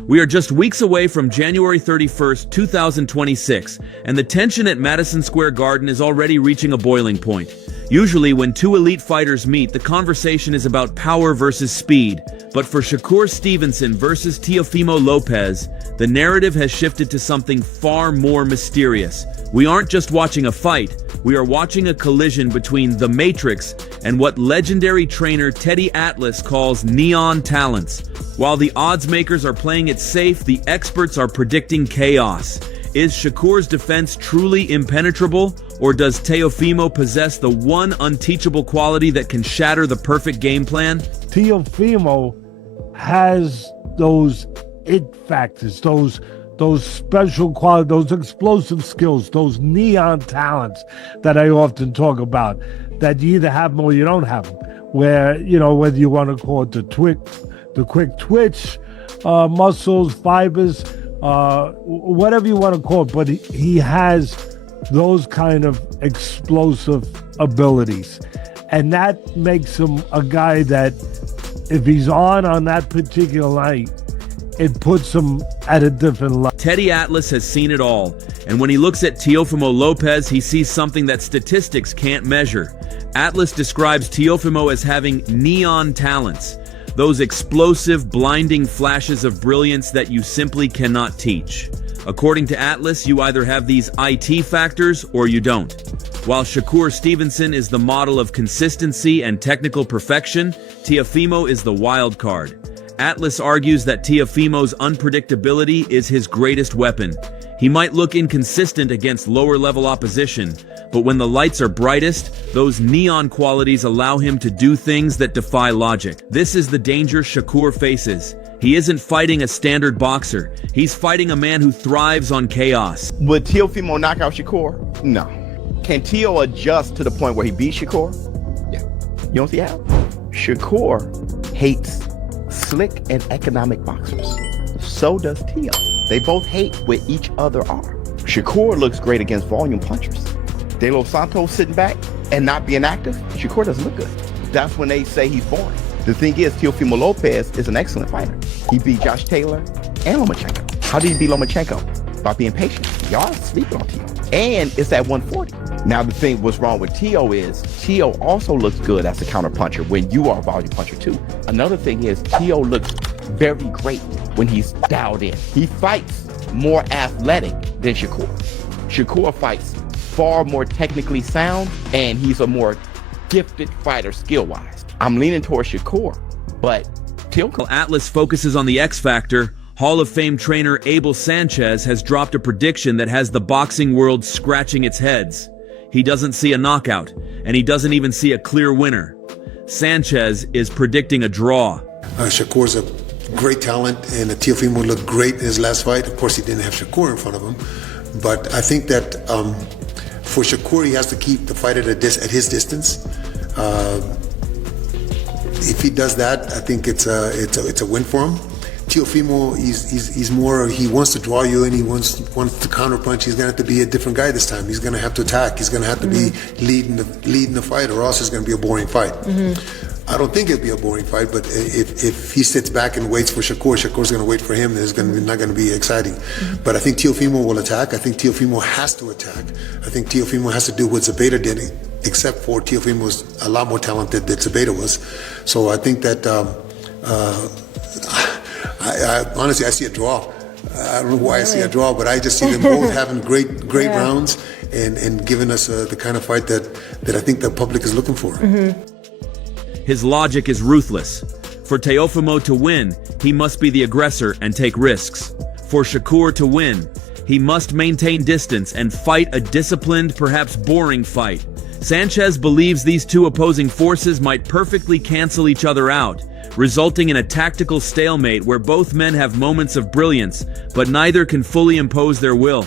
We are just weeks away from January 31st, 2026, and the tension at Madison Square Garden is already reaching a boiling point. Usually, when two elite fighters meet, the conversation is about power versus speed. But for Shakur Stevenson versus Teofimo Lopez, the narrative has shifted to something far more mysterious. We aren't just watching a fight, we are watching a collision between the Matrix and what legendary trainer Teddy Atlas calls neon talents. While the odds makers are playing it safe, the experts are predicting chaos. Is Shakur's defense truly impenetrable, or does Teofimo possess the one unteachable quality that can shatter the perfect game plan? Teofimo has those it factors, those special qualities, those explosive skills, those neon talents that I often talk about, that you either have them or you don't have them. Where, whether you want to call it the quick twitch, muscles, fibers, whatever you want to call it, but he has those kind of explosive abilities. And that makes him a guy that, if he's on that particular night, it puts him at a different level. Teddy Atlas has seen it all, and when he looks at Teofimo Lopez, he sees something that statistics can't measure. Atlas describes Teofimo as having neon talents, those explosive, blinding flashes of brilliance that you simply cannot teach. According to Atlas, you either have these IT factors or you don't. While Shakur Stevenson is the model of consistency and technical perfection, Teofimo is the wild card. Atlas argues that Teofimo's unpredictability is his greatest weapon. He might look inconsistent against lower-level opposition, but when the lights are brightest, those neon qualities allow him to do things that defy logic. This is the danger Shakur faces. He isn't fighting a standard boxer. He's fighting a man who thrives on chaos. Would Teofimo knock out Shakur? No. Can Teo adjust to the point where he beats Shakur? Yeah. You don't see how? Shakur hates slick and economic boxers. So does Teo. They both hate what each other are. Shakur looks great against volume punchers. De Los Santos sitting back and not being active, Shakur doesn't look good. That's when they say he's boring. The thing is, Teofimo Lopez is an excellent fighter. He beat Josh Taylor and Lomachenko. How did he beat Lomachenko? By being patient. Y'all sleeping on Teo. And it's at 140. Now the thing what's wrong with Teo is, Teo also looks good as a counter puncher when you are a volume puncher too. Another thing is, Teo looks very great when he's dialed in. He fights more athletic than Shakur. Shakur fights far more technically sound, and he's a more gifted fighter skill-wise. I'm leaning towards Shakur, but Teo... Atlas focuses on the X factor. Hall of Fame trainer Abel Sanchez has dropped a prediction that has the boxing world scratching its heads. He doesn't see a knockout, and he doesn't even see a clear winner. Sanchez is predicting a draw. Shakur's a great talent, and Teofimo looked great in his last fight. Of course, he didn't have Shakur in front of him, but I think that for Shakur, he has to keep the fight at his distance. If he does that, I think it's a win for him. Teofimo, he's more, he wants to draw you, and he wants to counter punch. He's going to have to be a different guy this time. He's going to have to attack. He's going to have to be leading the fight, or else it's going to be a boring fight. I don't think it'll be a boring fight, but if he sits back and waits for Shakur, Shakur's going to wait for him, and it's not going to be exciting. But I think Teofimo will attack. I think Teofimo has to attack. I think Teofimo has to do what Zepeda did, except for Teofimo was a lot more talented than Zepeda was. So I think that I honestly, I see a draw. I don't know why I see a draw, but I just see them both having great rounds and giving us the kind of fight that I think the public is looking for. His logic is ruthless. For Teofimo to win, he must be the aggressor and take risks. For Shakur to win, he must maintain distance and fight a disciplined, perhaps boring fight. Sanchez believes these two opposing forces might perfectly cancel each other out, resulting in a tactical stalemate where both men have moments of brilliance, but neither can fully impose their will.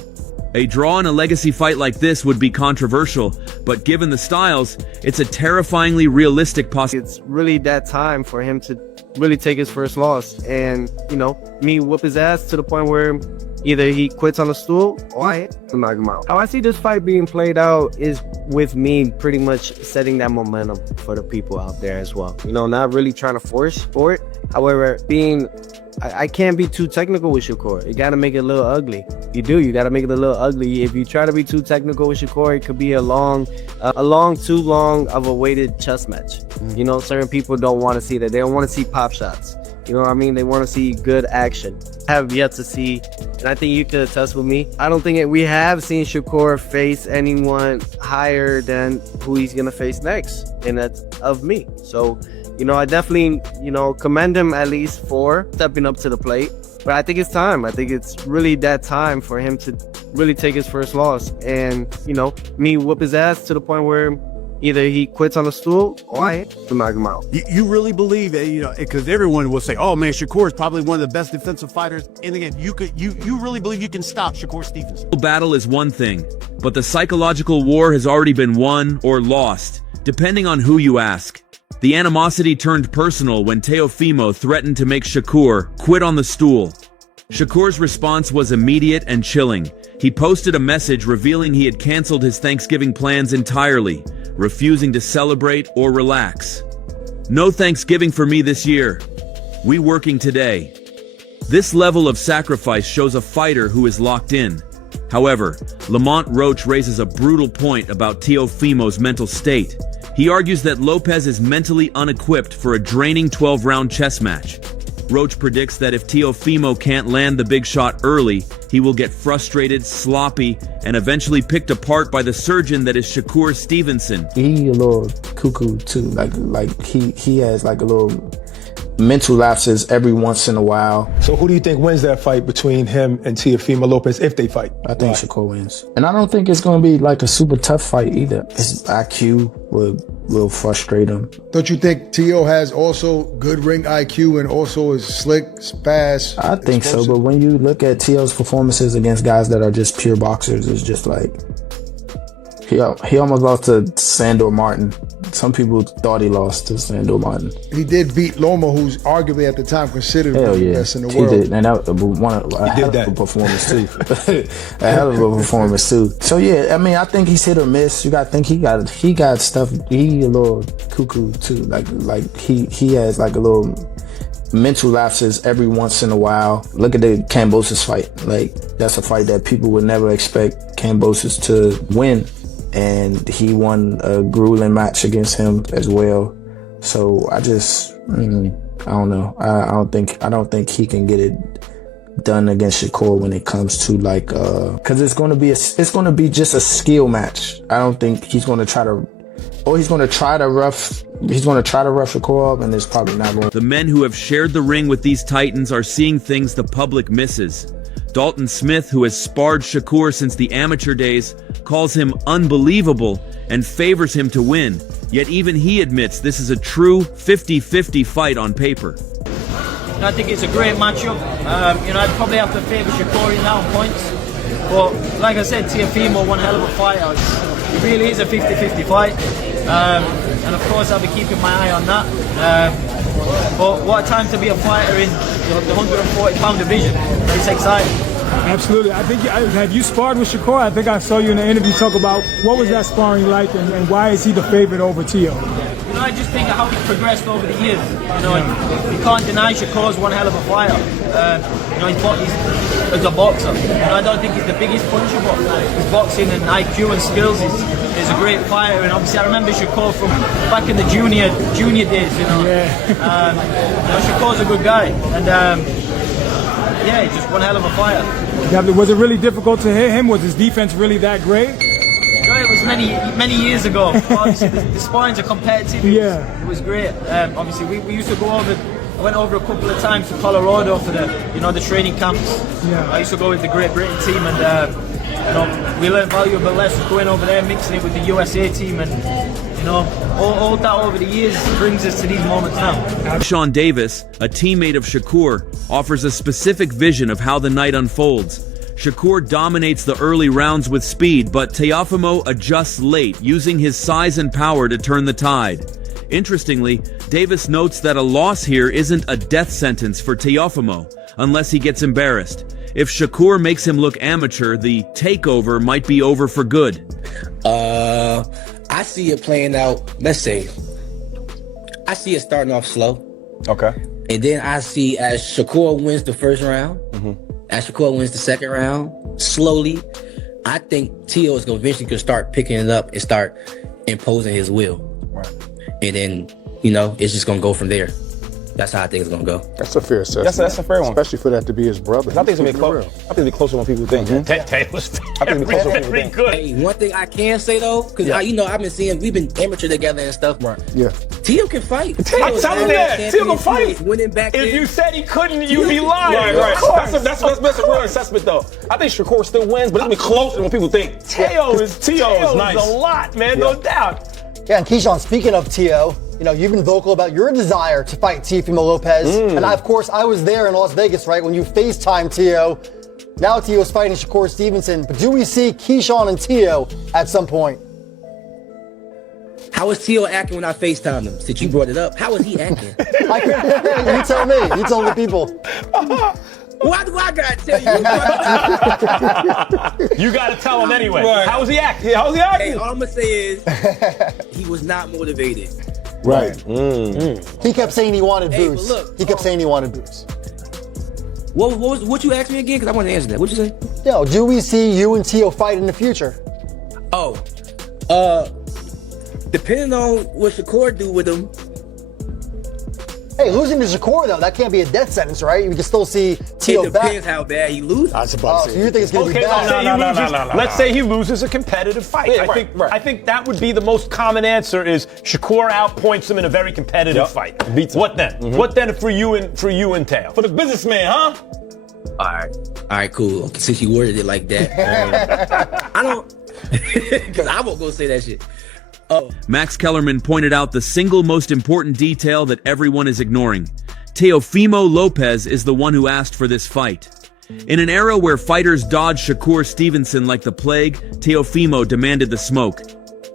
A draw in a legacy fight like this would be controversial, but given the styles, it's a terrifyingly realistic possibility. It's really that time for him to really take his first loss and, me whoop his ass to the point where either he quits on the stool or I hit to knock him out. How I see this fight being played out is with me pretty much setting that momentum for the people out there as well. Not really trying to force for it. However, being I can't be too technical with Shakur. You got to make it a little ugly. You got to make it a little ugly. If you try to be too technical with Shakur, it could be too long of a weighted chess match. You know, certain people don't want to see that. They don't want to see pop shots. You know what I mean? They want to see good action. I have yet to see, and I think you could attest with me, I don't think we have seen Shakur face anyone higher than who he's going to face next, and that's of me. So, you know, I definitely, you know, commend him at least for stepping up to the plate. But I think it's time. I think it's really that time for him to really take his first loss and, you know, me whoop his ass to the point where either he quits on the stool or I knock him out. You really believe that, you know, because everyone will say, oh man, Shakur is probably one of the best defensive fighters in the game. You really believe you can stop Shakur Stevenson? Battle is one thing, but the psychological war has already been won or lost, depending on who you ask. The animosity turned personal when Teofimo threatened to make Shakur quit on the stool. Shakur's response was immediate and chilling. He posted a message revealing he had canceled his Thanksgiving plans entirely, refusing to celebrate or relax. No Thanksgiving for me this year. We working today. This level of sacrifice shows a fighter who is locked in. However, Lamont Roach raises a brutal point about Teofimo's mental state. He argues that Lopez is mentally unequipped for a draining 12-round chess match. Roach predicts that if Teofimo can't land the big shot early, he will get frustrated, sloppy, and eventually picked apart by the surgeon that is Shakur Stevenson. He a little cuckoo too, like he has like a little mental lapses every once in a while. So who do you think wins that fight between him and Teofimo Lopez if they fight? I think Shakur wins. And I don't think it's going to be like a super tough fight either. His IQ will frustrate him. Don't you think Teo has also good ring IQ and also is slick, fast? I think explosive? so, but when you look at Teo's performances against guys that are just pure boxers, it's just like he almost lost to Sandor Martin. Some people thought he lost to Sandor Martin. He did beat Loma, who's arguably at the time considered one of the best in the world. He did, and that was a hell of a performance too. A hell of a performance too. So yeah, I mean, I think he's hit or miss. You got to think he got stuff. He a little cuckoo too. Like he has like a little mental lapses every once in a while. Look at the Kambosos fight. Like that's a fight that people would never expect Kambosos to win. And he won a grueling match against him as well. So I just, I don't know. I don't think he can get it done against Shakur when it comes to like, cause it's going to be just a skill match. I don't think he's going to try to rough Shakur up, and it's probably not going. The men who have shared the ring with these titans are seeing things the public misses. Dalton Smith, who has sparred Shakur since the amateur days, calls him unbelievable and favors him to win. Yet even he admits this is a true 50-50 fight on paper. I think it's a great matchup. I'd probably have to favour Shakur in that on points. But like I said, Teofimo, one hell of a fighter. It really is a 50-50 fight. And of course I'll be keeping my eye on that. But what a time to be a fighter in the 140-pound division. It's exciting. Absolutely. I think have you sparred with Shakur? I think I saw you in the interview talk about what was that sparring like and why is he the favorite over Teo? I just think of how he's progressed over the years. And you can't deny Shakur's one hell of a fighter. He's as a boxer. I don't think he's the biggest puncher, but his boxing and IQ and skills is a great fighter. And obviously, I remember Shakur from back in the junior days. Shakur's a good guy, and he's just one hell of a fighter. Was it really difficult to hit him? Was his defense really that great? It was many years ago. Obviously, the sparrings are competitive. Yeah, it was great. Obviously, we used to go over. I went over a couple of times to Colorado for the training camps. Yeah. I used to go with the Great Britain team, and we learned valuable lessons going over there, mixing it with the USA team, and all that over the years brings us to these moments now. Sean Davis, a teammate of Shakur, offers a specific vision of how the night unfolds. Shakur dominates the early rounds with speed, but Teofimo adjusts late, using his size and power to turn the tide. Interestingly, Davis notes that a loss here isn't a death sentence for Teofimo, unless he gets embarrassed. If Shakur makes him look amateur, the takeover might be over for good. I see it playing out, let's say, I see it starting off slow. Okay. And then I see as Shakur wins the first round, as Shakur wins the second round, slowly, I think Tio is going to eventually start picking it up and start imposing his will. Right. And then, you know, it's just going to go from there. That's how I think it's going to go. That's a fair assessment. That's a fair one. Especially for that to be his brother. I think it's going to be close. I think it's closer than people think. Taylor's very good. Hey, one thing I can say though, because you know, I've been seeing, we've been amateur together and stuff. Right. Yeah. Tio can fight. I'm telling you, Tio can fight. Winning back if you said he couldn't, you'd be lying. Right. That's a real assessment though. I think Shakur still wins, but it's going to be closer than people think. Tio is nice. A lot, man, no doubt. Yeah, and Keyshawn, speaking of Tio, you know, you've been vocal about your desire to fight Teofimo Lopez. And of course, I was there in Las Vegas, right, when you FaceTime Tio. Now Tio's fighting Shakur Stevenson. But do we see Keyshawn and Tio at some point? How was Tio acting when I FaceTimed him? Since you brought it up, how was he acting? You tell me. You tell the people. Why do I gotta tell you? You gotta tell him anyway. Right. How was he acting? How was he acting? Hey, all I'm gonna say is he was not motivated. Right. He kept saying he wanted boots. Look, he kept saying he wanted boots. What you asked me again? Because I want to answer that. What'd you say? Yo, do we see you and Tio fight in the future? Depending on what Shakur do with him. Hey, losing to Shakur though, that can't be a death sentence, right? We can still see Tio back. It depends how bad he loses. I was about to say. So you think it's going to be bad? Let's say he loses a competitive fight. Yeah, I think that would be the most common answer is Shakur outpoints him in a very competitive fight. Beats him. What then? What then for you and Teo? For the businessman, huh? All right, cool. Okay, since you worded it like that, I don't, because I won't go say that shit. Max Kellerman pointed out the single most important detail that everyone is ignoring. Teofimo Lopez is the one who asked for this fight. In an era where fighters dodge Shakur Stevenson like the plague, Teofimo demanded the smoke.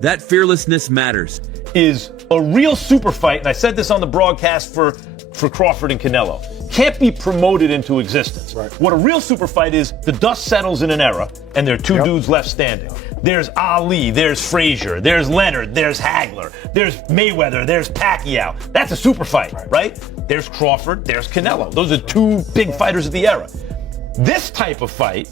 That fearlessness matters. Is a real super fight, and I said this on the broadcast for Crawford and Canelo, can't be promoted into existence. Right. What a real super fight is, the dust settles in an era, and there are two dudes left standing. There's Ali, there's Frazier, there's Leonard, there's Hagler, there's Mayweather, there's Pacquiao. That's a super fight, right? There's Crawford, there's Canelo. Those are two big fighters of the era. This type of fight,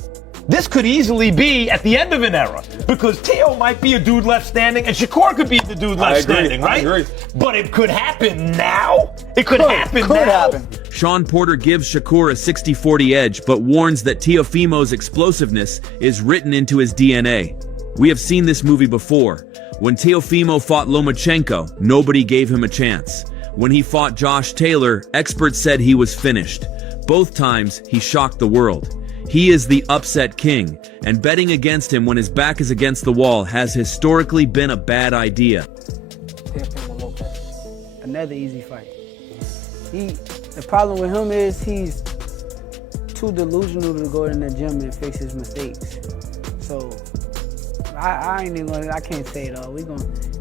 this could easily be at the end of an era, because Tio might be a dude left standing and Shakur could be the dude left standing, right? I agree. But it could happen now. It could happen now. Sean Porter gives Shakur a 60-40 edge, but warns that Teofimo's explosiveness is written into his DNA. We have seen this movie before. When Teofimo fought Lomachenko, nobody gave him a chance. When he fought Josh Taylor, experts said he was finished. Both times, he shocked the world. He is the upset king, and betting against him when his back is against the wall has historically been a bad idea. Teofimo Lopez, another easy fight. The problem with him is he's too delusional to go in the gym and fix his mistakes. So I ain't even gonna, I can't say it all.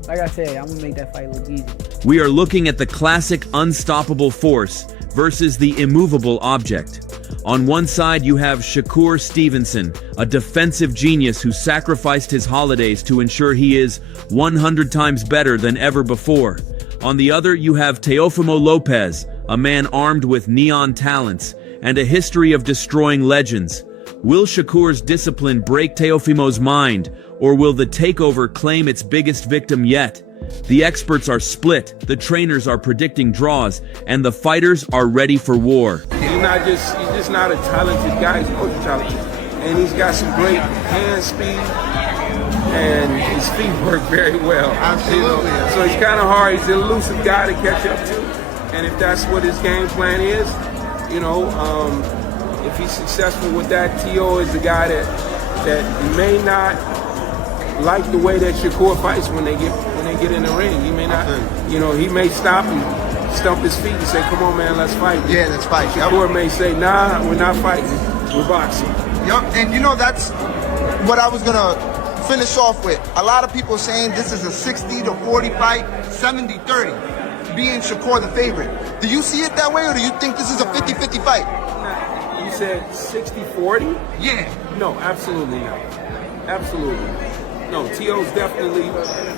Like I said, I'm gonna make that fight look easy. We are looking at the classic unstoppable force versus the immovable object. On one side, you have Shakur Stevenson, a defensive genius who sacrificed his holidays to ensure he is 100 times better than ever before. On the other, you have Teofimo Lopez, a man armed with neon talents and a history of destroying legends. Will Shakur's discipline break Teofimo's mind, or will the takeover claim its biggest victim yet? The experts are split, the trainers are predicting draws, and the fighters are ready for war. He's just not a talented guy, he's ultra-talented. And he's got some great hand speed, and his feet work very well. Absolutely. So he's kind of hard, he's an elusive guy to catch up to. And if that's what his game plan is, if he's successful with that, Tio is the guy that may not like the way that Shakur fights when they get in the ring. He may not, he may stop and stump his feet and say, "Come on, man, let's fight." Yeah, let's fight. Shakur may say, "Nah, we're not fighting. We're boxing." Yup, and that's what I was gonna finish off with. A lot of people saying this is a 60-40 fight, 70-30, being Shakur the favorite. Do you see it that way, or do you think this is a 50-50 fight? You said 60-40? Yeah. No, absolutely not. Absolutely. No, Tio's definitely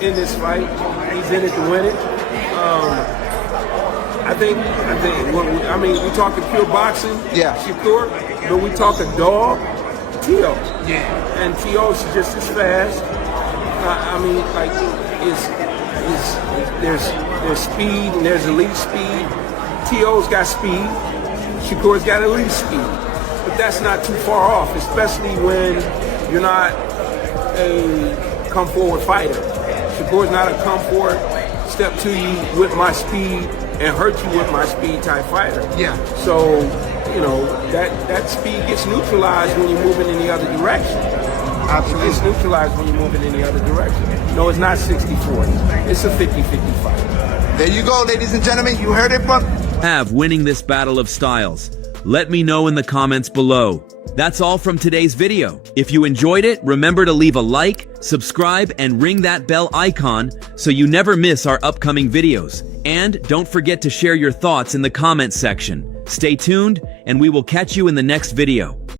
in this fight. He's in it to win it. I think. I mean, we talking pure boxing. Yeah. Shakur, but we talking dog. Teo. Yeah. And Teo's just as fast. I mean, like, there's speed and there's elite speed. Teo's got speed. Shakur's got elite speed. But that's not too far off, especially when you're not a come forward fighter. Shakur's not a come forward, step to you with my speed and hurt you with my speed type fighter. Yeah. So, you know, that speed gets neutralized when you're moving in the other direction. Absolutely. It gets neutralized when you're moving in the other direction. No, it's not 60-40. It's a 50-50 fight. There you go, ladies and gentlemen. You heard it from... Have winning this battle of styles. Let me know in the comments below. That's all from today's video. If you enjoyed it, remember to leave a like, subscribe, and ring that bell icon so you never miss our upcoming videos. And don't forget to share your thoughts in the comments section. Stay tuned, and we will catch you in the next video.